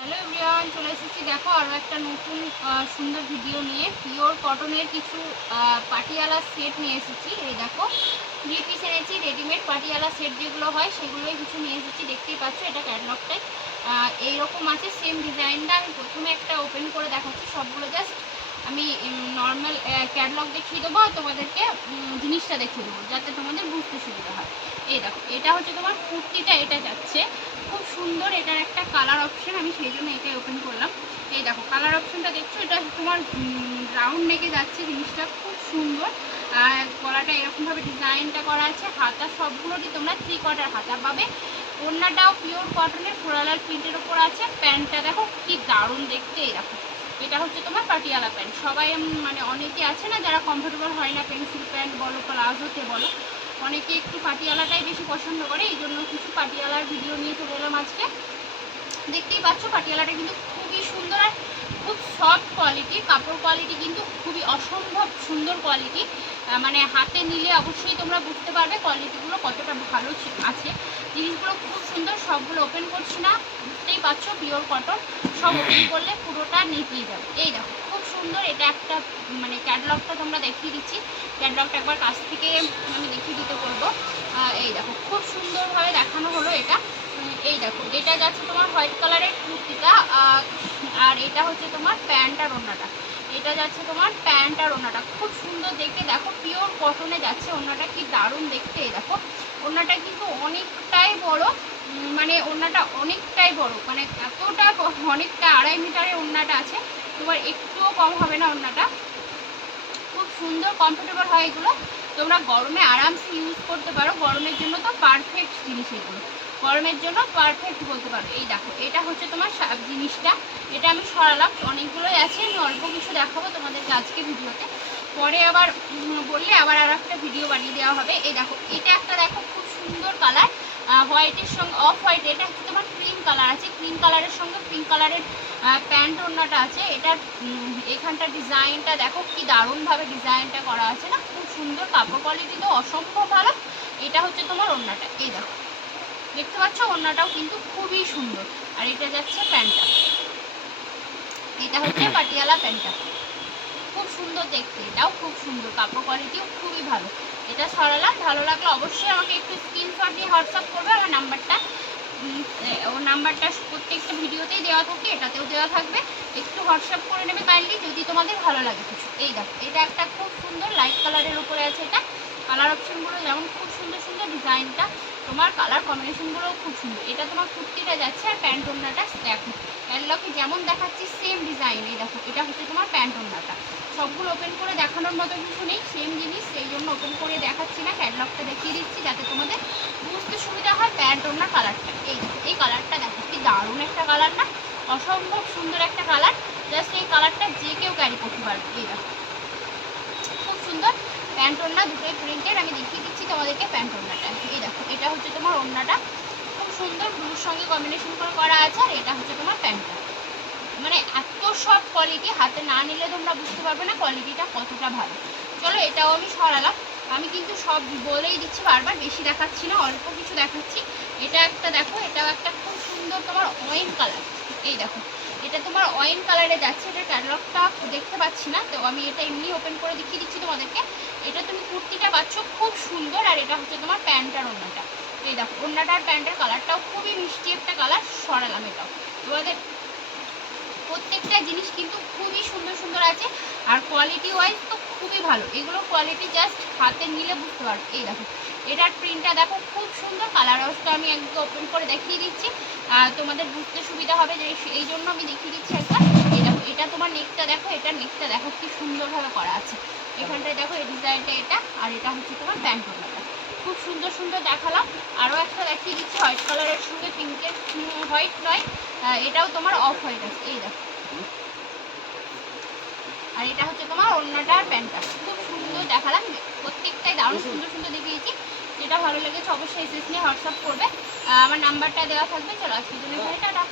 Hello everyone, চলে এসেছি দেখো আরও একটা নতুন সুন্দর ভিডিও নিয়ে। পিওর কটনের কিছু পাটিয়ালা সেট নিয়ে এসেছি। এই দেখো 3 পিস এনেছি, রেডিমেড পাটিয়ালা সেট যেগুলো হয় সেগুলোই কিছু নিয়ে এসেছি। দেখতেই পাচ্ছ এটা ক্যাটলগটাই এইরকম আছে, সেম ডিজাইনটা। আমি প্রথমে একটা ওপেন করে দেখাচ্ছি, সবগুলো জাস্ট আমি নর্মাল ক্যাটলগ দেখিয়ে দেবো আর তোমাদেরকে জিনিসটা দেখিয়ে দেবো যাতে তোমাদের বুঝতে সুবিধা হয়। এই দেখো এটা হচ্ছে তোমার কুর্তিটা, এটা যাচ্ছে খুব সুন্দর। এটার একটা কালার অপশন, আমি সেই জন্য এটাই ওপেন করলাম। এই দেখো কালার অপশনটা দেখছো, এটা তোমার রাউন্ড নেকে যাচ্ছে, জিনিসটা খুব সুন্দর। আর গলাটা এরকমভাবে ডিজাইনটা করা আছে, হাতা সবগুলোরই তোমরা 3 কোয়ার্টার হাতা পাবে। ওড়নাটাও পিওর কটনের ফ্লোরাল প্রিন্টের ওপর আছে। প্যান্টটা দেখো কি দারুণ দেখতে। এই দেখো এটা হচ্ছে তোমার পাটিয়ালা প্যান্ট। সবাই মানে অনেকে আছে না যারা কমফোর্টেবল হয় না, পেন্সিল প্যান্ট বলো প্লাজোতে বলো, অনেকে একটু পাটিয়ালাটাই বেশি পছন্দ করে। এই জন্য কিছু পাটিয়ালার ভিডিও নিয়ে চলে এলাম আজকে। দেখতেই পাচ্ছ পাটিয়ালাটা কিন্তু খুবই সুন্দর আর খুব সফট কোয়ালিটি। কাপড় কোয়ালিটি কিন্তু খুবই অসম্ভব সুন্দর কোয়ালিটি। মানে হাতে নিলে অবশ্যই তোমরা বুঝতে পারবে কোয়ালিটিগুলো কতটা ভালো আছে। জিনিসগুলো খুব সুন্দর, সবগুলো ওপেন করছি না, বুঝতেই পারছো পিওর কটন। সব ওপেন করলে পুরোটা নিয়ে যাবে। এই দেখো খুব সুন্দর, এটা একটা মানে ক্যাটালগটা তোমরা দেখিয়ে দিচ্ছি। ক্যাটালগটা একবার কাছ থেকে আমি দেখিয়ে দিতে করবো। এই দেখো খুব সুন্দরভাবে দেখানো হলো এটা। এই দেখো এটা যাচ্ছে তোমার হোয়াইট কালারের কুর্তিটা, আর এটা হচ্ছে তোমার প্যান্ট আর ওড়নাটা। এটা যাচ্ছে তোমার প্যান্ট আর ওড়নাটা খুব সুন্দর দেখতে। দেখো পিওর কটনে যাচ্ছে, ওড়নাটা কি দারুণ দেখতে। এই দেখো ওড়নাটা কিন্তু অনেকটাই বড়, মানে ওড়নাটা অনেকটাই বড়, মানে এতটা অনেকটা 2.5 মিটারের ওড়নাটা আছে। তোমার একটুও কম হবে না ওড়নাটা। খুব সুন্দর কমফোর্টেবল হয় এগুলো, তোমরা গরমে আরামসে ইউজ করতে পারো। গরমের জন্য তো পারফেক্ট জিনিস এগুলো, গরমের জন্য পারফেক্ট বলতে পারো। এই দেখো এটা হচ্ছে তোমার জিনিসটা, এটা আমি সরালাম। অনেকগুলোই আছে, আমি অল্প কিছু দেখাবো তোমাদেরকে আজকে ভিডিওতে, পরে আবার বললে আবার আর একটা ভিডিও বানিয়ে দেওয়া হবে। এই দেখো এটা একটা দেখো খুব সুন্দর কালার, হোয়াইটের সঙ্গে অফ হোয়াইট, এটা হচ্ছে তোমার ক্রিম কালার আছে, ক্রিম কালারের সঙ্গে পিঙ্ক কালারের প্যান্ট ওড়নাটা আছে। এটার এখানটা ডিজাইনটা দেখো কি দারুণভাবে ডিজাইনটা করা আছে না, খুব সুন্দর। কাপড় কোয়ালিটি তো অসম্ভব ভালো। এটা হচ্ছে তোমার ওড়নাটা, এই দেখো দেখতে পাচ্ছ ওড়নাটাও কিন্তু খুবই সুন্দর। আর এটা যাচ্ছে প্যান্টটা, এটা হচ্ছে পাটিয়ালা প্যান্টটা, খুব সুন্দর দেখতে। এটাও খুব সুন্দর, কাপড় কোয়ালিটিও খুবই ভালো। এটা সরালাম, ভালো লাগলো অবশ্যই আমাকে একটু স্ক্রিনশট দিয়ে হোয়াটসঅ্যাপ করবে। আমার নাম্বারটা ওর নাম্বারটা প্রত্যেকটা ভিডিওতেই দেওয়া থাকে, এটাতেও দেওয়া থাকবে। একটু হোয়াটসঅ্যাপ করে নেবে কাইন্ডলি যদি তোমাদের ভালো লাগে কিছু। এই দেখো এটা একটা খুব সুন্দর লাইট কালারের উপরে আছে। এটা কালার অপশনগুলো যেমন খুব সুন্দর সুন্দর, ডিজাইনটা তোমার কালার কম্বিনেশনগুলোও খুব সুন্দর। এটা তোমার কুর্তিটা যাচ্ছে আর প্যান্ট ওড়নাটা দেখো ক্যাটলগে যেমন দেখাচ্ছি সেম ডিজাইন। এই দেখো এটা হচ্ছে তোমার প্যান্ট ওড়নাটা। সবগুলো ওপেন করে দেখানোর মতো কিছু নেই, সেম জিনিস, সেই জন্য ওপেন করে দেখাচ্ছি না, ক্যাটলগটা দেখিয়ে দিচ্ছি যাতে তোমাদের বুঝতে সুবিধা হয়। প্যান্ট ওড়না কালারটা এই দেখো, এই কালারটা দেখো কি দারুণ একটা কালার না, অসম্ভব সুন্দর একটা কালার। জাস্ট এই কালারটা যে কেউ ক্যারি করতে পারবে। এই দেখো খুব সুন্দর প্যান্ট ওড়না, দুটোই প্রিন্টেড। আমি দেখিয়ে দিচ্ছি তোমাদেরকে প্যান্ট ওড়নাটা। এই দেখো এটা হচ্ছে তোমার ওড়নাটা, খুব সুন্দর ব্লুর সঙ্গে কম্বিনেশন করে করা আছে। আর এটা হচ্ছে তোমার প্যান্টটা, মানে এত সব কোয়ালিটি, হাতে না নিলে তোমরা বুঝতে পারবে না কোয়ালিটিটা কতটা ভালো। চলো এটাও আমি সরালাম। আমি কিন্তু সব বলেই দিচ্ছি, বারবার বেশি দেখাচ্ছি না, অল্প কিছু দেখাচ্ছি। এটা একটা দেখো, এটাও একটা খুব সুন্দর তোমার ওয়াইন কালার। এই দেখো এটা তোমার ওয়াইন কালারে যাচ্ছে। এটা ক্যাটালগটা দেখতে পাচ্ছি না, তো আমি এটা এমনি ওপেন করে দেখিয়ে দিচ্ছি তোমাদেরকে। এটা তুমি কুর্তিটা পাচ্ছ খুব সুন্দর, আর এটা হচ্ছে তোমার প্যান্টার ওড়নাটা। এই দেখো ওড়নাটার প্যান্টের কালারটাও খুবই মিষ্টি একটা কালার। সরালাম এটাও। তোমাদের প্রত্যেকটা জিনিস কিন্তু খুবই সুন্দর সুন্দর আছে, আর কোয়ালিটি ওয়াইজ তো খুবই ভালো। এগুলো কোয়ালিটি জাস্ট হাতে নিলে বুঝতে পারবে। এই দেখো এটার প্রিন্টটা দেখো খুব সুন্দর, কালার ওয়াইজটা আমি একদম ওপেন করে দেখিয়ে দিচ্ছি তোমাদের বুঝতে সুবিধা হবে, যে এই জন্য আমি দেখিয়ে দিচ্ছি একবার। এই দেখো এটা তোমার নেকটা দেখো, এটার নেকটা দেখো কি সুন্দরভাবে করা আছে। এখানটায় দেখো এই ডিজাইনটা এটা, আর এটা হচ্ছে তোমার প্যান্ট ওড়নাটা। খুব সুন্দর সুন্দর দেখালাম। আরও একটা দেখিয়ে দিচ্ছি হোয়াইট কালারের সঙ্গে পিঙ্কের, হোয়াইট নয় এটাও তোমার অফ হোয়াইট আছে। এই দেখো, আর এটা হচ্ছে তোমার ওড়নাটা আর প্যান্টটা, খুব সুন্দর দেখালাম। প্রত্যেকটাই দারুণ সুন্দর সুন্দর দেখিয়েছি। যেটা ভালো লেগেছে অবশ্যই এসএস নিয়ে হোয়াটসঅ্যাপ করবে, আমার নাম্বারটা দেওয়া থাকবে। চলো আজকের জন্য টাটা।